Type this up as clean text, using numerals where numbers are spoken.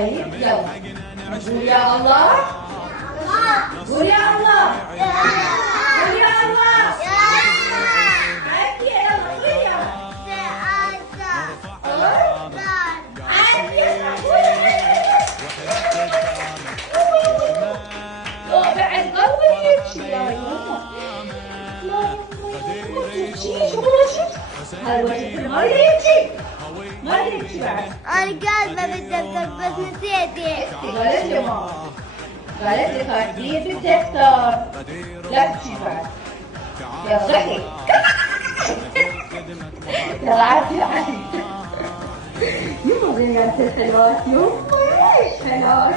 طيب يلا قول يا الله. قول يا الله. قول يا الله. عافية يلا قول يا عافية بعد قوي يمشي يا يما. لا يمشي شو هذا وجهك ما يمشي ما يمشي بعد. أنا كاتبة بالدفتر بس نسيتي. قالت لي ماما قالت لي كاتبيه بالدفتر لا تمشي بعد. يلا روحي يلا عافية عافية. يما زين حلوات يما ايش حلوات.